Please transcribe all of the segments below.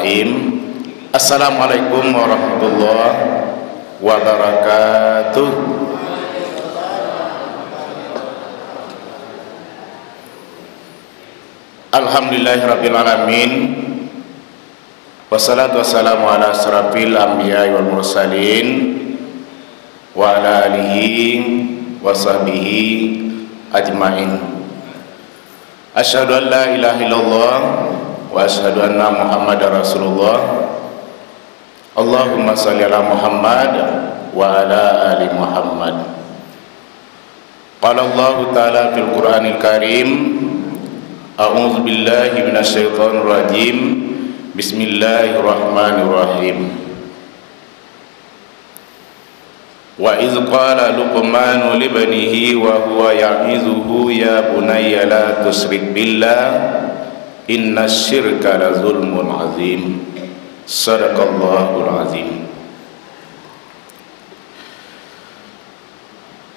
Bismillahirrahmanirrahim. Assalamualaikum warahmatullahi wabarakatuh. Alhamdulillahirabbil alamin. Wassalatu wassalamu ala asrafil anbiya'i wal mursalin wa ala alihi wa sahbihi ajmain. Asyhadu an la ilaha illallah wa asyhadu anna Muhammadar Rasulullah. Allahumma shalli ala Muhammad wa ala ali Muhammad. Qala Allah Ta'ala fil Qur'anil Karim, a'udzu billahi minasyaitonir rajim. Bismillahirrahmanirrahim. Wa iz qala Luqmanu libnihi wa huwa ya'izuhu ya bunayya la tusyrik billah innasyirka la zulmun azim. Shadaqallahul azim.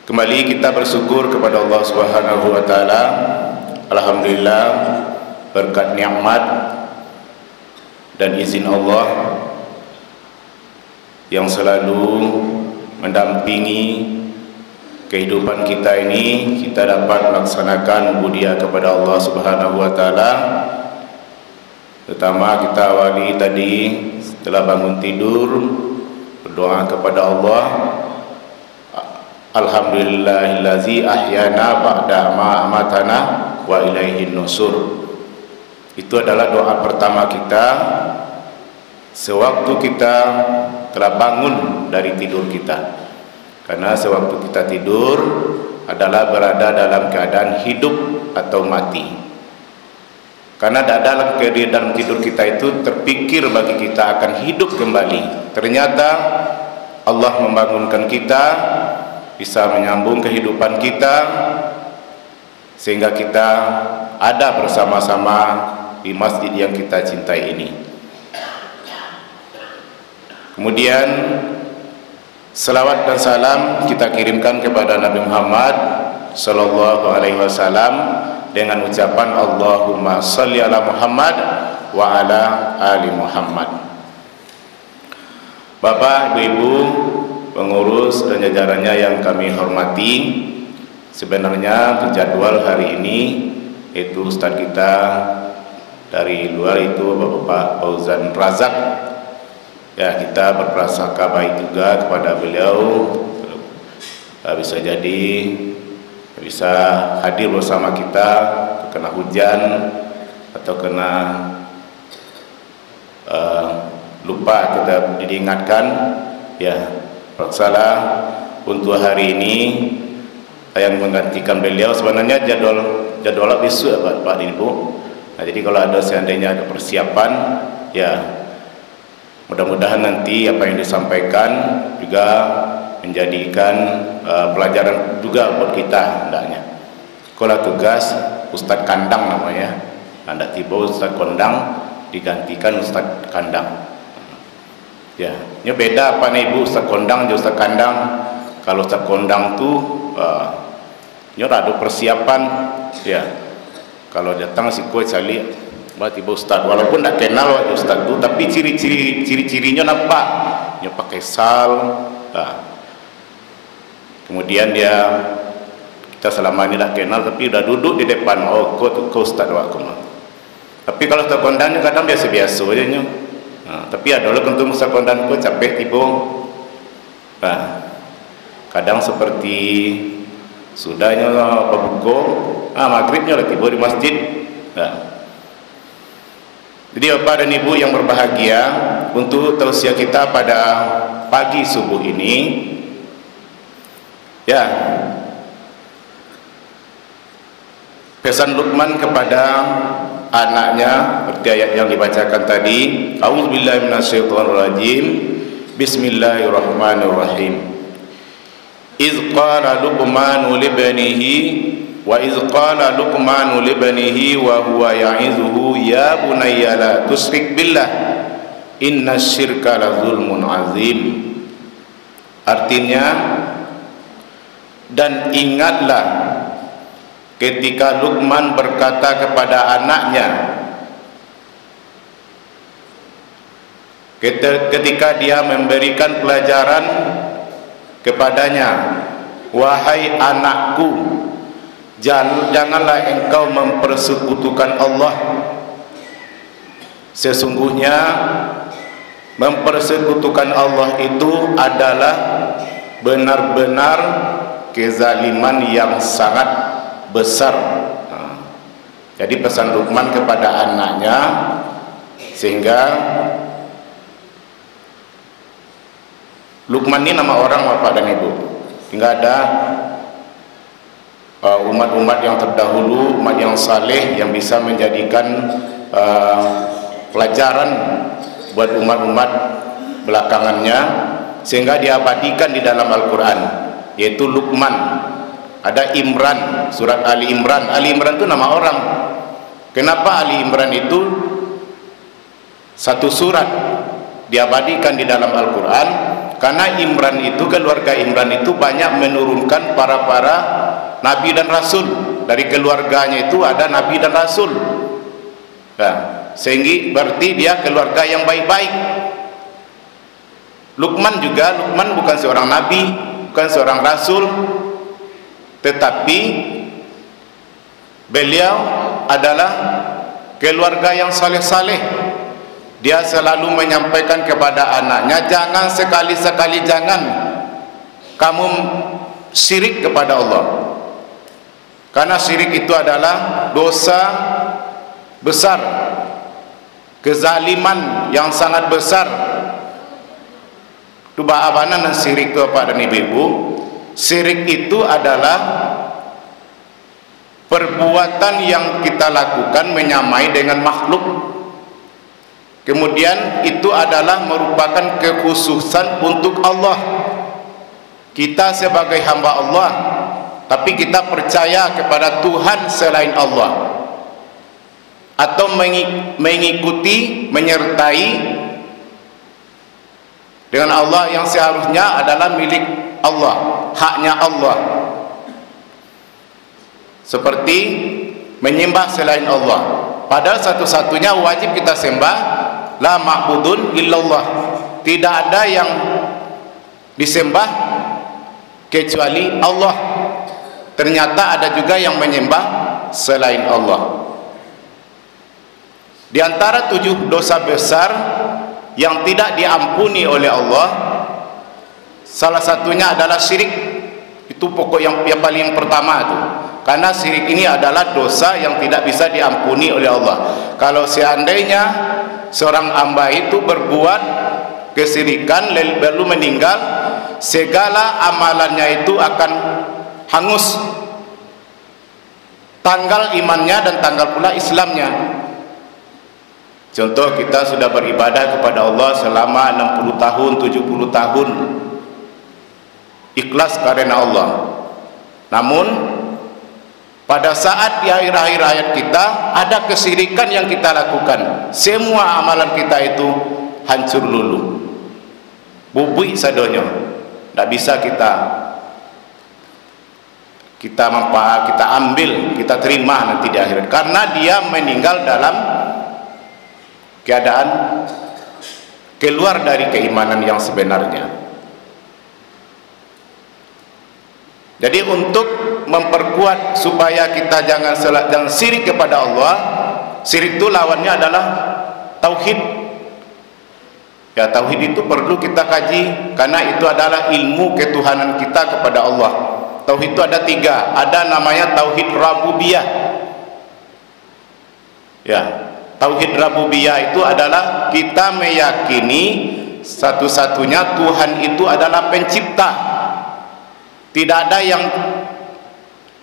Kembali kita bersyukur kepada Allah Subhanahu wa taala. Alhamdulillah, berkat nikmat dan izin Allah yang selalu mendampingi kehidupan kita ini, kita dapat melaksanakan ubudiyah kepada Allah Subhanahu wa taala. Pertama kita awali tadi setelah bangun tidur berdoa kepada Allah, alhamdulillahillazi ahyana ba'da ma amatana wa ilaihin nusur. Itu adalah doa pertama kita sewaktu kita telah bangun dari tidur kita. Karena sewaktu kita tidur adalah berada dalam keadaan hidup atau mati. Karena dalam tidur kita itu terpikir bagi kita akan hidup kembali. Ternyata Allah membangunkan kita, bisa menyambung kehidupan kita, sehingga kita ada bersama-sama di masjid yang kita cintai ini. Kemudian selawat dan salam kita kirimkan kepada Nabi Muhammad sallallahu alaihi wasallam dengan ucapan Allahumma shalli ala Muhammad wa ala ali Muhammad. Bapak, Ibu, pengurus dan jajarannya yang kami hormati, sebenarnya jadwal hari ini itu Ustaz kita dari luar itu Bapak Fauzan Razak. Ya, kita berprasangka baik juga kepada beliau, bisa jadi bisa hadir bersama kita, kena hujan atau kena lupa tidak diingatkan. Ya, salah untuk hari ini yang menggantikan beliau sebenarnya jadwal besok Pak Ibu. Nah, jadi kalau ada seandainya ada persiapan, ya mudah-mudahan nanti apa yang disampaikan juga menjadikan pelajaran juga buat kita hendaknya. Kalau tugas Ustadz Kandang namanya, hendak tiba Ustadz Kondang digantikan Ustadz Kandang. Ya, ini beda apa nih Ibu, Ustadz Kondang dan Ustadz Kandang. Kalau Ustadz Kondang tuh ini ada persiapan, ya. Kalau datang si kue cali tiba Ustadz, walaupun tak kenal Ustadz tu, tapi ciri-cirinya nampak. Dia pakai sal. Kemudian kita selama ini tak kenal, tapi udah duduk di depan. Oh, kau Ustadz waktu mah. Tapi kalau Ustadz Kondang kadang biasa-biasa aja nyo. Tapi ada lo kentung Ustadz Kondang kau capek tiba. Kadang seperti sudahnya berbuka, maghribnya lah tiba di masjid. Jadi Bapak dan Ibu yang berbahagia, untuk tausiah kita pada pagi subuh ini, ya, pesan Luqman kepada anaknya seperti ayat yang dibacakan tadi, a'udzubillahi minasyaitonirrajim, bismillahirrahmanirrahim. Iz qala Luqmanu libnihi wa iz qala Luqmanu libnihi wa huwa ya'izuhu ya bunayya la tusyrik billah innasyirka la zulmun azim. Artinya, dan ingatlah ketika Luqman berkata kepada anaknya, ketika dia memberikan pelajaran kepadanya, wahai anakku, janganlah engkau mempersekutukan Allah. Sesungguhnya mempersekutukan Allah itu adalah benar-benar kezaliman yang sangat besar. Jadi pesan Luqman kepada anaknya, sehingga Luqman ini nama orang Bapak dan Ibu. Hingga ada umat-umat yang terdahulu, umat yang saleh yang bisa menjadikan pelajaran buat umat-umat belakangannya, sehingga diabadikan di dalam Al-Quran, yaitu Luqman. Ada Imran, surat Ali Imran. Ali Imran itu nama orang. Kenapa Ali Imran itu satu surat diabadikan di dalam Al-Quran? Karena Imran itu, keluarga Imran itu banyak menurunkan para nabi dan rasul. Dari keluarganya itu ada nabi dan rasul. Nah, sehingga berarti dia keluarga yang baik-baik. Luqman juga, Luqman bukan seorang nabi, bukan seorang rasul, tetapi beliau adalah keluarga yang saleh-saleh. Dia selalu menyampaikan kepada anaknya, jangan sekali-sekali jangan kamu syirik kepada Allah, karena syirik itu adalah dosa besar, kezaliman yang sangat besar. Itu bagaimana syirik itu Bapak dan Ibu? Syirik itu adalah perbuatan yang kita lakukan menyamai dengan makhluk. Kemudian itu adalah merupakan kekhususan untuk Allah. Kita sebagai hamba Allah, tapi kita percaya kepada Tuhan selain Allah, atau mengikuti, menyertai dengan Allah yang seharusnya adalah milik Allah, haknya Allah, seperti menyembah selain Allah. Padahal satu-satunya wajib kita sembah, la ma'budun illallah, tidak ada yang disembah kecuali Allah. Ternyata ada juga yang menyembah selain Allah. Di antara 7 dosa besar yang tidak diampuni oleh Allah, salah satunya adalah syirik. Itu pokok yang paling pertama itu. Karena syirik ini adalah dosa yang tidak bisa diampuni oleh Allah. Kalau seandainya seorang hamba itu berbuat kesyirikan lalu meninggal, segala amalannya itu akan hangus, tanggal imannya dan tanggal pula Islamnya. Contoh, kita sudah beribadah kepada Allah selama 60 tahun, 70 tahun, ikhlas karena Allah. Namun pada saat di akhir-akhir hayat kita ada kesyirikan yang kita lakukan, semua amalan kita itu hancur lulu, bubui sadonyo. Tidak bisa kita ambil, kita terima nanti di akhirat, karena dia meninggal dalam keadaan keluar dari keimanan yang sebenarnya. Jadi untuk memperkuat supaya kita jangan syirik kepada Allah, syirik itu lawannya adalah tauhid. Ya, tauhid itu perlu kita kaji, karena itu adalah ilmu ketuhanan kita kepada Allah. Tauhid itu ada 3, ada namanya tauhid rububiyah. Ya, tauhid rububiyah itu adalah kita meyakini satu-satunya Tuhan itu adalah pencipta. Tidak ada yang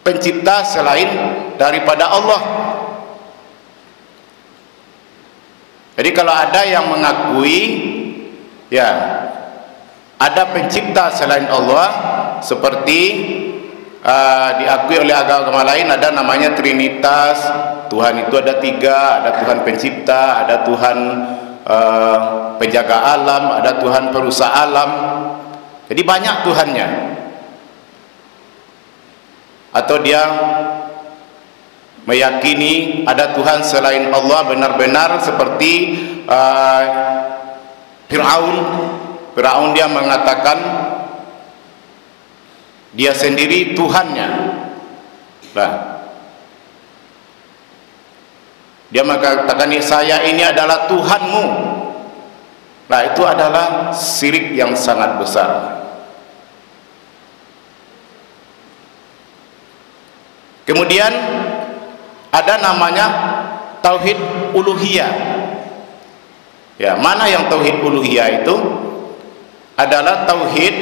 pencipta selain daripada Allah. Jadi kalau ada yang mengakui, ya, ada pencipta selain Allah, seperti diakui oleh agama lain, ada namanya Trinitas. Tuhan itu ada 3, ada Tuhan pencipta, ada Tuhan penjaga alam, ada Tuhan perusak alam. Jadi banyak Tuhannya. Atau dia meyakini ada Tuhan selain Allah benar-benar, seperti Firaun dia mengatakan dia sendiri Tuhannya. Nah, dia mengatakan saya ini adalah Tuhanmu. Nah, itu adalah syirik yang sangat besar. Kemudian ada namanya tauhid uluhiyah. Ya, mana yang tauhid uluhiyah itu? Adalah tauhid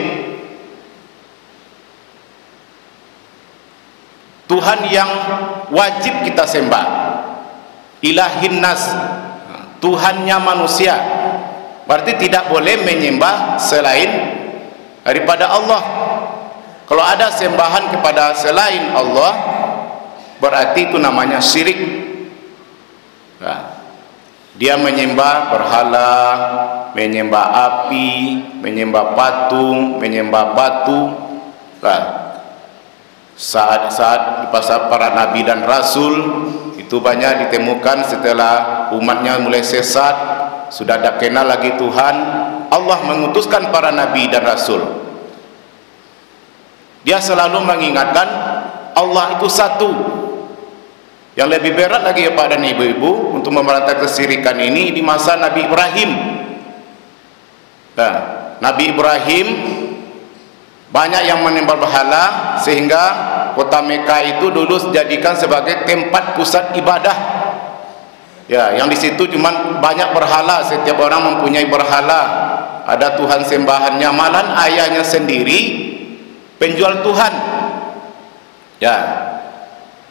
Tuhan yang wajib kita sembah. Ilahin nas, Tuhannya manusia. Berarti tidak boleh menyembah selain daripada Allah. Kalau ada sembahan kepada selain Allah, berarti itu namanya syirik. Nah, dia menyembah berhala, menyembah api, menyembah patung, menyembah batu. Nah, saat-saat pasal para nabi dan rasul itu banyak ditemukan setelah umatnya mulai sesat, sudah tak kenal lagi Tuhan, Allah mengutuskan para nabi dan rasul. Dia selalu mengingatkan Allah itu satu. Yang lebih berat lagi ya Pak dan Ibu-ibu untuk memberantas kesyirikan ini di masa Nabi Ibrahim. Nah, Nabi Ibrahim banyak yang menyembah berhala sehingga kota Mekah itu dulu dijadikan sebagai tempat pusat ibadah. Ya, yang di situ cuma banyak berhala, setiap orang mempunyai berhala. Ada Tuhan sembahannya, malah ayahnya sendiri penjual Tuhan. Ya,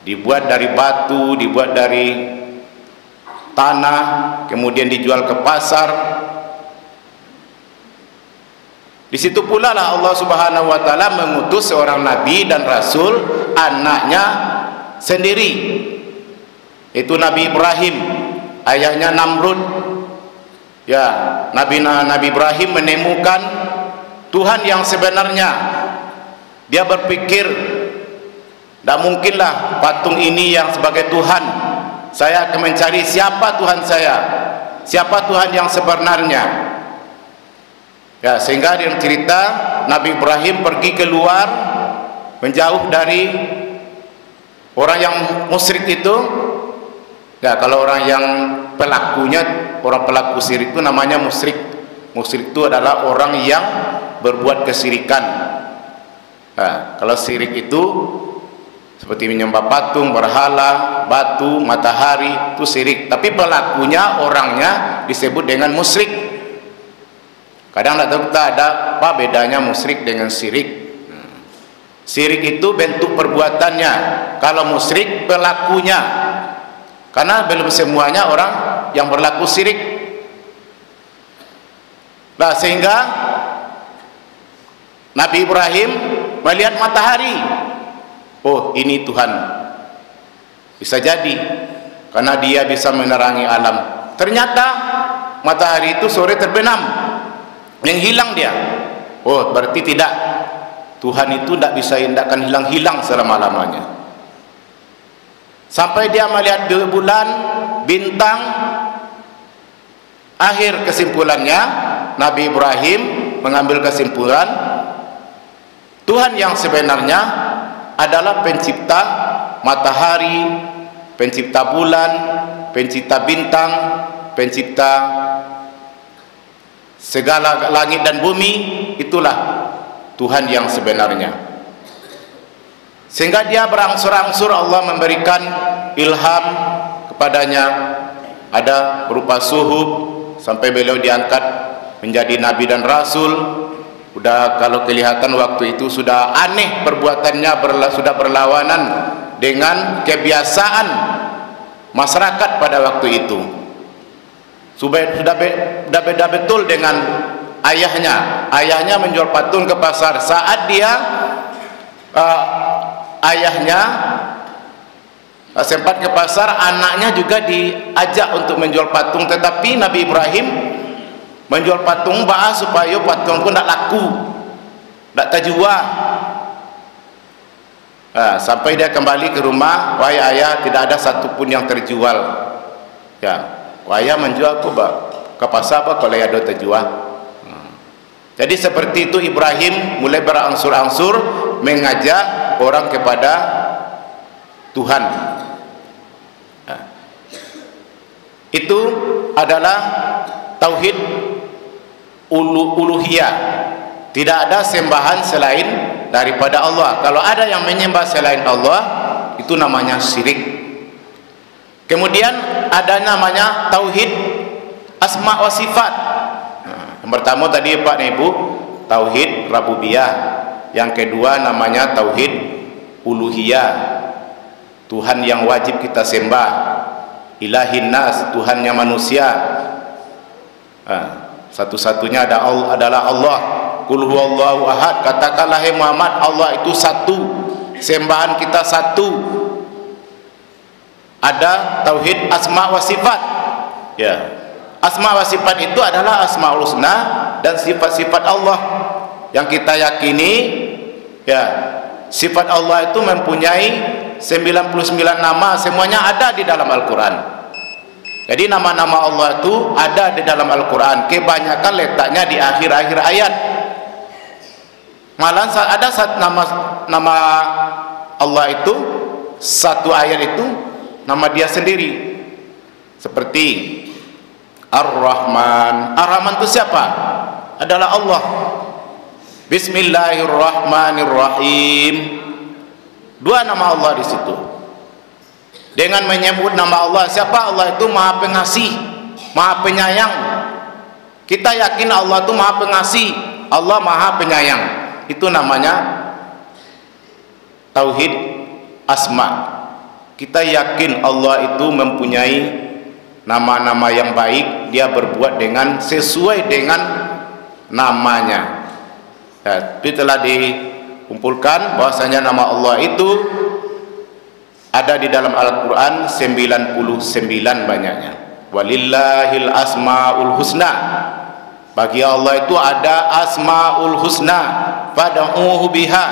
dibuat dari batu, dibuat dari tanah, kemudian dijual ke pasar. Di situ pula lah Allah Subhanahu wa taala mengutus seorang nabi dan rasul, anaknya sendiri. Itu Nabi Ibrahim, ayahnya Namrud. Ya, Nabi Ibrahim menemukan Tuhan yang sebenarnya. Dia berpikir, tak mungkinlah patung ini yang sebagai Tuhan. Saya akan mencari siapa Tuhan saya, siapa Tuhan yang sebenarnya. Ya, sehingga dia cerita Nabi Ibrahim pergi keluar menjauh dari orang yang musyrik itu. Ya, kalau orang yang pelakunya, orang pelaku syirik itu namanya musyrik. Musyrik itu adalah orang yang berbuat kesyirikan. Nah, kalau syirik itu seperti menyembah patung, berhala, batu, matahari, itu syirik. Tapi pelakunya, orangnya disebut dengan musyrik. Kadang tak tahu kita ada apa bedanya musyrik dengan syirik. Syirik itu bentuk perbuatannya, kalau musyrik pelakunya. Karena belum semuanya orang yang berlaku syirik. Nah, sehingga Nabi Ibrahim melihat matahari. Oh, ini Tuhan. Bisa jadi karena dia bisa menerangi alam. Ternyata matahari itu sore terbenam, menghilang dia. Oh, berarti tidak. Tuhan itu tidak bisa, tidak akan hilang-hilang selama-lamanya. Sampai dia melihat bulan, bintang. Akhir kesimpulannya Nabi Ibrahim mengambil kesimpulan Tuhan yang sebenarnya adalah pencipta matahari, pencipta bulan, pencipta bintang, pencipta segala langit dan bumi. Itulah Tuhan yang sebenarnya. Sehingga dia berangsur-angsur Allah memberikan ilham kepadanya, ada berupa suhuf sampai beliau diangkat menjadi nabi dan rasul. Sudah kalau kelihatan waktu itu sudah aneh perbuatannya, sudah berlawanan dengan kebiasaan masyarakat pada waktu itu. Sudah beda betul dengan ayahnya. Ayahnya menjual patung ke pasar. Saat dia ayahnya sempat ke pasar, anaknya juga diajak untuk menjual patung. Tetapi Nabi Ibrahim menjual patung bahas supaya patung pun tidak laku, tidak terjual. Nah, sampai dia kembali ke rumah, wahai ayah, tidak ada satupun yang terjual. Ya, ayah menjual ke pasar apa kalau ada terjual? Jadi seperti itu Ibrahim mulai berangsur-angsur mengajak orang kepada Tuhan. Nah, itu adalah tauhid uluhiyah. Tidak ada sembahan selain daripada Allah. Kalau ada yang menyembah selain Allah, itu namanya syirik. Kemudian ada namanya tauhid asma wa sifat. Yang pertama tadi Pak Ibu, tauhid rububiyah. Yang kedua namanya tauhid uluhiyah. Tuhan yang wajib kita sembah. Ilahin nas, Tuhannya manusia. Satu-satunya adalah Allah. Qul huwallahu ahad. Katakanlah hai Muhammad, Allah itu satu. Sembahan kita satu. Ada tauhid asma wa sifat. Ya. Asma wa sifat itu adalah asmaul husna dan sifat-sifat Allah yang kita yakini. Ya. Sifat Allah itu mempunyai 99 nama, semuanya ada di dalam Al-Qur'an. Jadi nama-nama Allah itu ada di dalam Al-Qur'an. Kebanyakan letaknya di akhir-akhir ayat. Malah ada nama Allah itu satu ayat itu nama dia sendiri. Seperti Ar-Rahman. Ar-Rahman itu siapa? Adalah Allah. Bismillahirrahmanirrahim. Dua nama Allah di situ. Dengan menyebut nama Allah, siapa Allah itu? Maha Pengasih, Maha Penyayang. Kita yakin Allah itu Maha Pengasih, Allah Maha Penyayang. Itu namanya tauhid asma. Kita yakin Allah itu mempunyai nama-nama yang baik, dia berbuat dengan sesuai dengan namanya. Tapi telah dikumpulkan bahwasanya nama Allah itu ada di dalam Al-Qur'an 99 banyaknya. Walillahil asmaul husna. Bagi Allah itu ada asmaul husna, fad'uhu biha.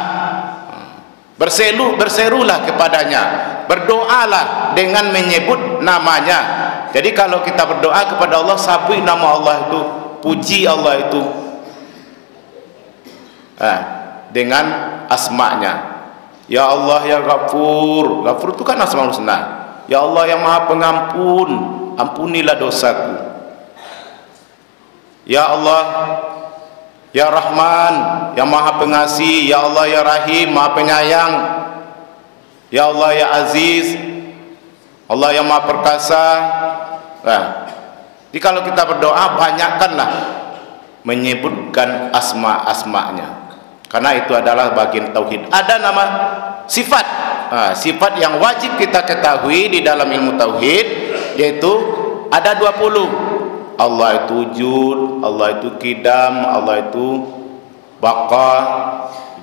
Berserulah kepadanya, berdoalah dengan menyebut namanya. Jadi kalau kita berdoa kepada Allah, sabui nama Allah itu, puji Allah itu dengan asma'nya. Ya Allah ya Ghafur. Ghafur itu kan asmaul husna. Ya Allah yang Maha Pengampun, ampunilah dosaku. Ya Allah ya Rahman, yang Maha Pengasih. Ya Allah ya Rahim, Maha Penyayang. Ya Allah ya Aziz, Allah yang Maha Perkasa. Jadi kalau kita berdoa, banyakkanlah menyebutkan asma-asma'nya, karena itu adalah bagian tauhid. Ada nama sifat, sifat yang wajib kita ketahui di dalam ilmu tauhid, yaitu ada 20. Allah itu wujud, Allah itu qidam, Allah itu baqa.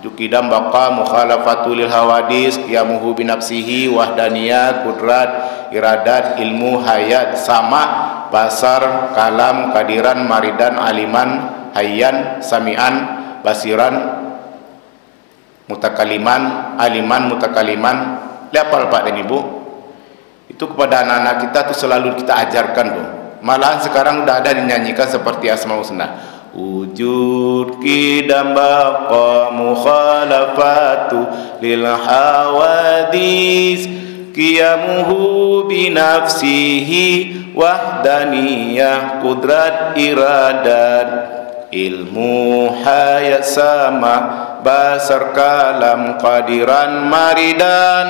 Itu qidam, baqa, mukhalafatul lil hawadis, qiyamuhu binafsihi, wahdaniyah, kudrat, iradat, ilmu, hayat, sama, basar, kalam, kadiran, maridan, aliman, hayyan, sami'an, basiran, mutakaliman, aliman, mutakaliman. Lihat Pak dan Ibu, itu kepada anak-anak kita tuh selalu kita ajarkan tuh. Malahan sekarang udah ada dinyanyikan seperti Asmaul Husna. Wujud qidam baqa mukhalafatu lil hawadis, qiyamuhu binafsihi, wahdaniyah, kudrat, iradat, ilmu, hayat, sama, basar, kalam, qadiran, maridan,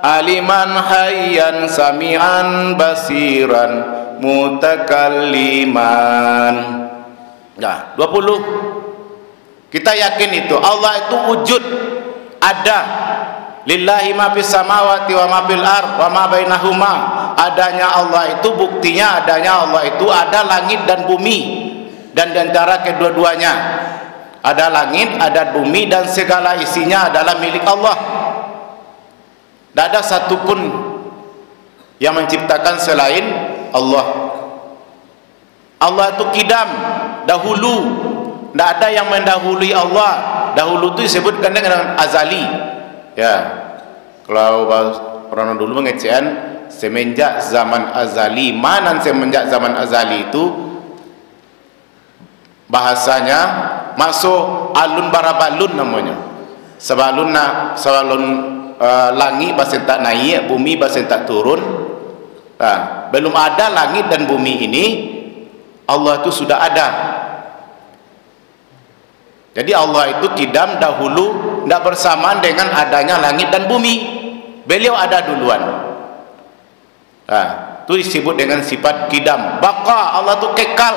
aliman, hayyan, sami'an, basiran, mutakalliman. Nah, 20. Kita yakin itu Allah itu wujud, ada. Lillahi ma fis samawati wa ma fil ard wa ma bainahuma. Adanya Allah itu, buktinya adanya Allah itu ada langit dan bumi, dan di antara kedua-duanya ada langit, ada bumi, dan segala isinya adalah milik Allah. Tidak ada satupun yang menciptakan selain Allah. Allah itu qidam, dahulu. Tidak ada yang mendahului Allah. Dahulu itu disebutkan dengan azali. Ya, kalau orang dulu mengecehan semenjak zaman azali. Mana semenjak zaman azali itu bahasanya masuk alun barabalun namanya. Sebalun langit basen tak naik, bumi basen tak turun. Belum ada langit dan bumi ini, Allah itu sudah ada. Jadi Allah itu kidam dahulu, tidak bersamaan dengan adanya langit dan bumi. Beliau ada duluan. Itu disebut dengan sifat kidam. Baqa, Allah itu kekal.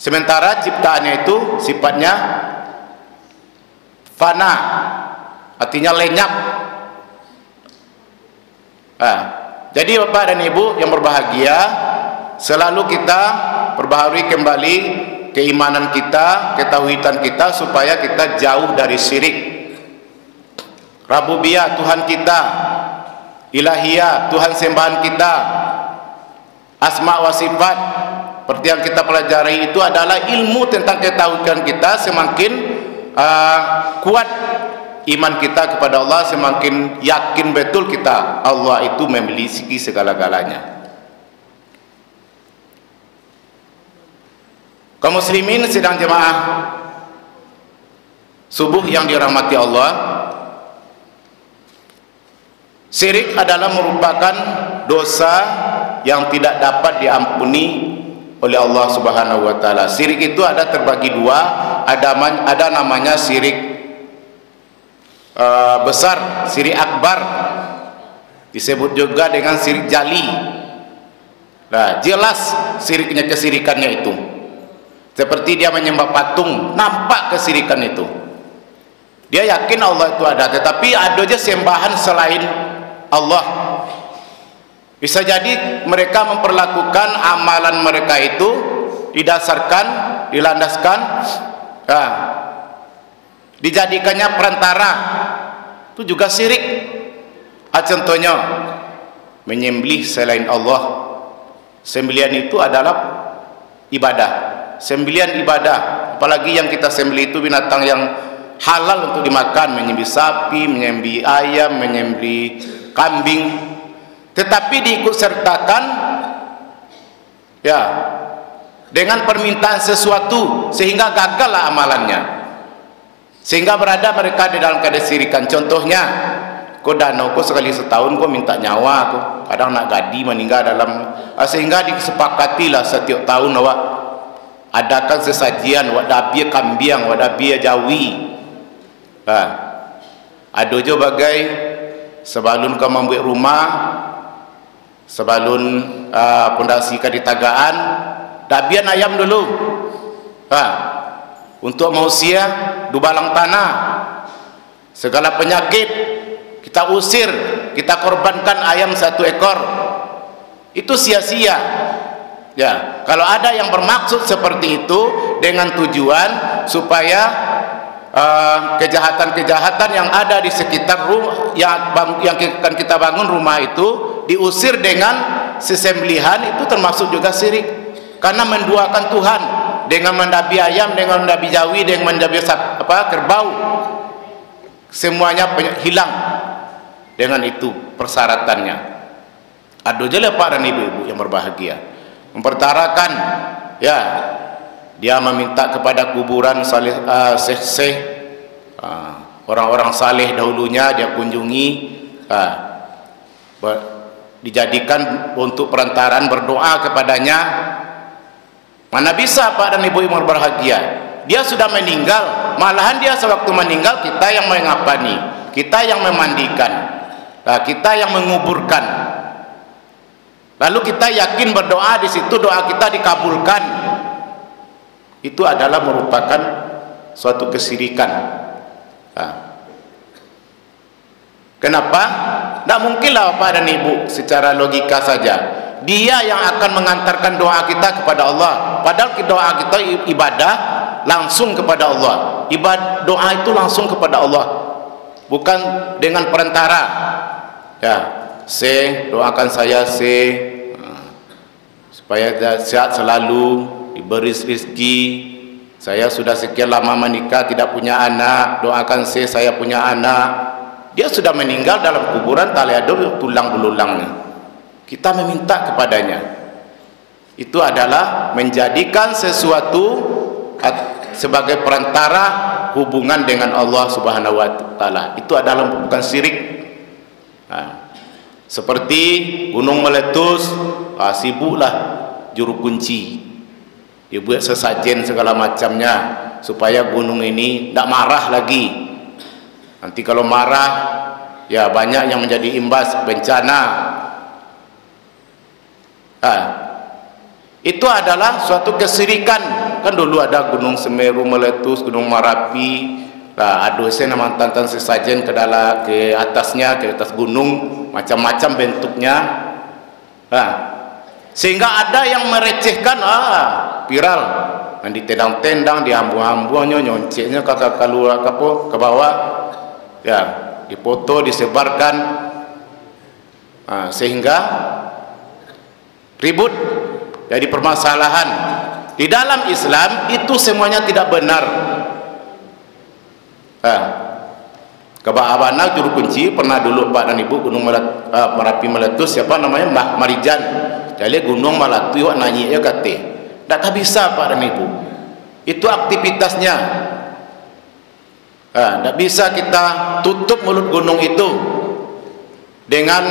Sementara ciptaannya itu sifatnya fana, artinya lenyap. Jadi Bapak dan Ibu yang berbahagia, selalu kita perbaharui kembali keimanan kita, ketauhidan kita, supaya kita jauh dari syirik. Rububiyah Tuhan kita, ilahiyah Tuhan sembahan kita, asma wa sifat seperti yang kita pelajari itu adalah ilmu tentang ketauhidan kita. Semakin kuat iman kita kepada Allah, semakin yakin betul kita Allah itu memiliki segala-galanya. Kaum muslimin sidang jemaah subuh yang dirahmati Allah, syirik adalah merupakan dosa yang tidak dapat diampuni oleh Allah Subhanahu wa taala. Syirik itu ada terbagi dua, ada namanya syirik besar, syirik akbar, disebut juga dengan syirik jali. Nah, jelas syiriknya, kesyirikannya itu. Seperti dia menyembah patung, nampak kesyirikan itu. Dia yakin Allah itu ada, tetapi ada aja sembahan selain Allah. Bisa jadi mereka memperlakukan amalan mereka itu didasarkan, dilandaskan, dijadikannya perantara. Itu juga syirik. Contohnya menyembelih selain Allah. Sembelihan itu adalah ibadah. Sembelihan ibadah, apalagi yang kita sembelih itu binatang yang halal untuk dimakan, menyembelih sapi, menyembelih ayam, menyembelih kambing, tetapi diikut sertakan dengan permintaan sesuatu sehingga gagallah amalannya, sehingga berada mereka di dalam keadaan syirikan. Contohnya, kau danau kau sekali setahun kau minta nyawa kau, kadang nak gadi meninggal dalam, sehingga disepakatilah setiap tahun awak adakan sesajian wadabiya kambiang, wadabiya jawi. Ada je bagai sebalun kau membuat rumah, sebalun pondasi ka ditagaan, dabian ayam dulu. Untuk manusia dubalang tanah, segala penyakit kita usir, kita korbankan ayam 1 ekor. Itu sia-sia. Kalau ada yang bermaksud seperti itu dengan tujuan supaya kejahatan-kejahatan yang ada di sekitar rumah yang akan kita bangun rumah itu diusir dengan sesembelihan, itu termasuk juga syirik, karena menduakan Tuhan dengan mendabi ayam, dengan mendabi jawi, dengan mendabi kerbau, semuanya hilang dengan itu persyaratannya. Aduh jelas Pak dan Ibu yang berbahagia, mempertarakan dia meminta kepada kuburan saleh, syekh orang-orang saleh dahulunya dia kunjungi, dijadikan untuk perantaraan berdoa kepadanya. Mana bisa Pak dan Ibu yang berbahagia, dia sudah meninggal, malahan dia sewaktu meninggal kita yang mengapani, kita yang memandikan, kita yang menguburkan. Lalu kita yakin berdoa di situ doa kita dikabulkan. Itu adalah merupakan suatu kesyirikan. Kenapa? Tidak mungkinlah Bapak dan Ibu secara logika saja dia yang akan mengantarkan doa kita kepada Allah. Padahal doa kita ibadah langsung kepada Allah. Doa itu langsung kepada Allah, bukan dengan perantara. Doakan saya supaya sehat selalu, diberi rezeki. Saya sudah sekian lama menikah tidak punya anak, doakan saya punya anak. Dia sudah meninggal dalam kuburan, tak ada tulang belulangnya. Kita meminta kepadanya. Itu adalah menjadikan sesuatu sebagai perantara hubungan dengan Allah Subhanahu wa taala. Itu adalah bukan syirik. Seperti gunung meletus, sibuklah juru kunci. Dia buat sesajen segala macamnya supaya gunung ini tidak marah lagi. Nanti kalau marah, ya banyak yang menjadi imbas bencana. Itu adalah suatu kesyirikan. Kan dulu ada gunung Semeru meletus, gunung Marapi. Aduh, saya mantan sesajen ke atasnya, ke atas gunung, macam-macam bentuknya. Sehingga ada yang merecehkan, viral, yang ditendang-tendang, diambu-ambuannya, nyonceknya keluar ke bawah, ya, dipoto, disebarkan, sehingga ribut, jadi permasalahan. Di dalam Islam itu semuanya tidak benar. Kebaabana juru kunci pernah dulu Pak dan Ibu gunung Merapi meletus, siapa namanya, Mbah Marijan. Jadi gunung Malatu nanya kate. Tak bisa Pak dan Ibu. Itu aktivitasnya. Tak bisa kita tutup mulut gunung itu dengan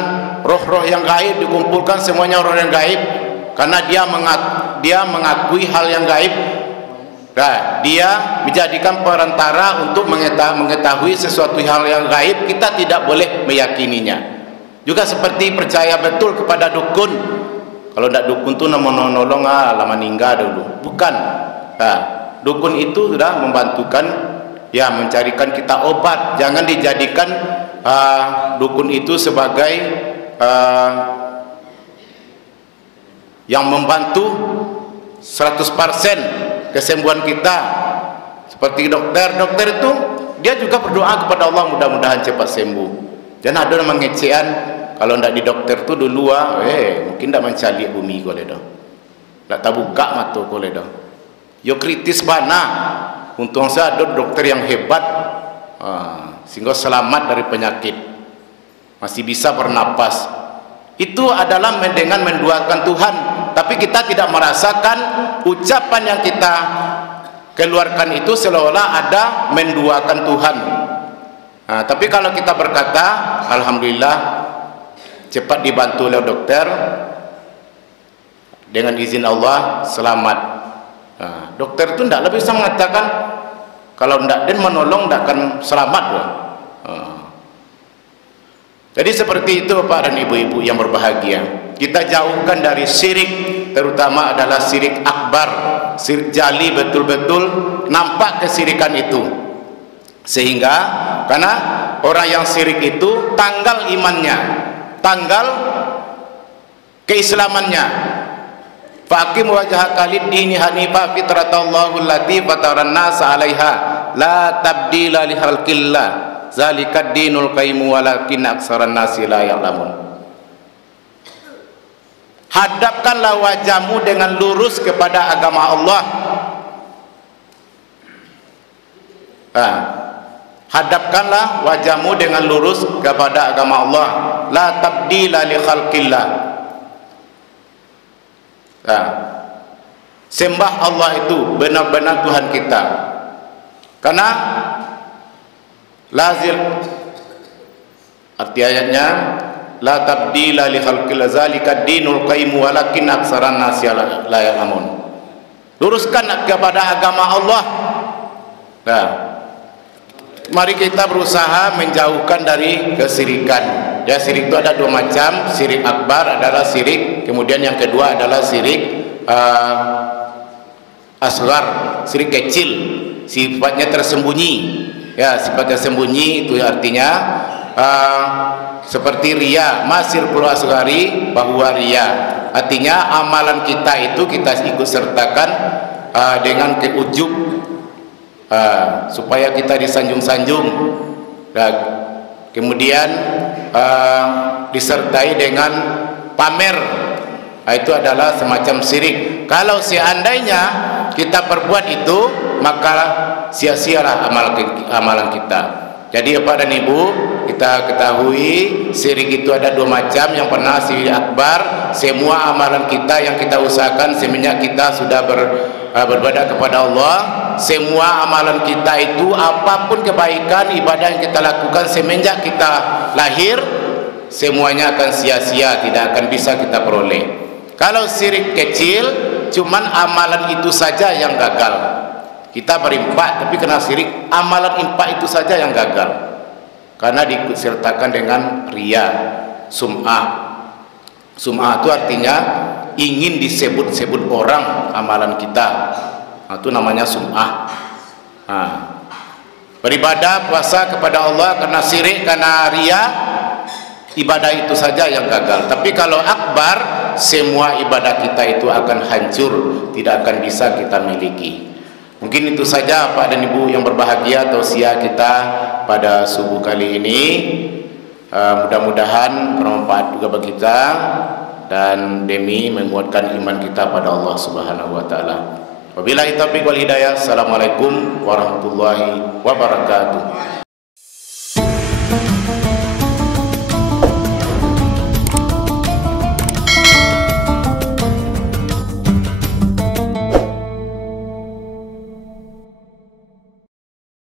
roh-roh yang gaib, dikumpulkan semuanya roh yang gaib, karena dia mengakui hal yang gaib. Dia menjadikan perantara untuk mengetahui sesuatu hal yang gaib. Kita tidak boleh meyakininya. Juga seperti percaya betul kepada dukun. Kalau tidak dukun tu nolong lama ninggal dulu. Bukan. Dukun itu sudah membantukan, ya, mencarikan kita obat. Jangan dijadikan dukun itu sebagai yang membantu 100% kesembuhan kita. Seperti dokter itu dia juga berdoa kepada Allah mudah-mudahan cepat sembuh. Jangan ada yang mengecehan, kalau tidak di dokter tu dulu mungkin tidak mencari bumi kole dah, tidak tahu buka mata kole dah. Yo kritis bana. Untung saya ada dokter yang hebat, sehingga selamat dari penyakit, masih bisa bernapas. Itu adalah dengan menduakan Tuhan. Tapi kita tidak merasakan ucapan yang kita keluarkan itu seolah-olah ada menduakan Tuhan. Tapi kalau kita berkata, alhamdulillah cepat dibantu oleh dokter, dengan izin Allah selamat. Dokter itu tidak lebih bisa mengatakan kalau tidak dia menolong tidak akan selamat. Jadi seperti itu Pak dan Ibu-ibu yang berbahagia. Kita jauhkan dari syirik, terutama adalah syirik akbar, syirik jali, betul-betul nampak kesyirikan itu. Sehingga karena orang yang syirik itu tanggal imannya, tanggal keislamannya. Faqim wajhaka lid-dini hanifah fitratallahu allati fataran nas 'alaiha la tabdila li khalqillah zalikad dinul qayyim walakin aksaran nasi la ya'lamun. Hadapkanlah wajahmu dengan lurus kepada agama Allah. Hadapkanlah wajahmu dengan lurus kepada agama Allah. La tabdila li khalqillah. Sembah Allah itu benar-benar Tuhan kita. Karena lazil, arti ayatnya, la tabdila li khalqillah zalika dinul qayyim walakin aksaran nasi la ya'lamun. Luruskan kepada agama Allah. Mari kita berusaha menjauhkan dari kesyirikan. Ya, syirik itu ada dua macam. Syirik akbar adalah syirik, kemudian yang kedua adalah syirik asghar, syirik kecil, sifatnya tersembunyi. Ya, sifatnya tersembunyi itu artinya seperti riya, masir puluh asghari bahwa riya. Artinya amalan kita itu kita ikut sertakan dengan keujub, supaya kita disanjung-sanjung, kemudian disertai dengan pamer. Itu adalah semacam syirik. Kalau seandainya kita perbuat itu, maka sia-sialah amalan kita. Jadi Bapak dan Ibu, kita ketahui syirik itu ada dua macam. Yang pernah syirik akbar, semua amalan kita yang kita usahakan semenjak kita sudah beribadah kepada Allah, semua amalan kita itu, apapun kebaikan ibadah yang kita lakukan semenjak kita lahir, semuanya akan sia-sia, tidak akan bisa kita peroleh. Kalau syirik kecil, cuman amalan itu saja yang gagal. Kita berimpak tapi kena syirik, amalan impak itu saja yang gagal, karena disertakan dengan riya, sum'ah. Sum'ah itu artinya ingin disebut-sebut orang amalan kita. Itu namanya sum'ah. Beribadah puasa kepada Allah karena syirik, karena riya, ibadah itu saja yang gagal. Tapi kalau akbar, semua ibadah kita itu akan hancur, tidak akan bisa kita miliki. Mungkin itu saja Pak dan Ibu yang berbahagia, tausiah kita pada subuh kali ini. Mudah-mudahan bermanfaat juga bagi kita dan demi menguatkan iman kita pada Allah Subhanahu wa taala. Wabillahi taufiq wal hidayah. Assalamualaikum warahmatullahi wabarakatuh.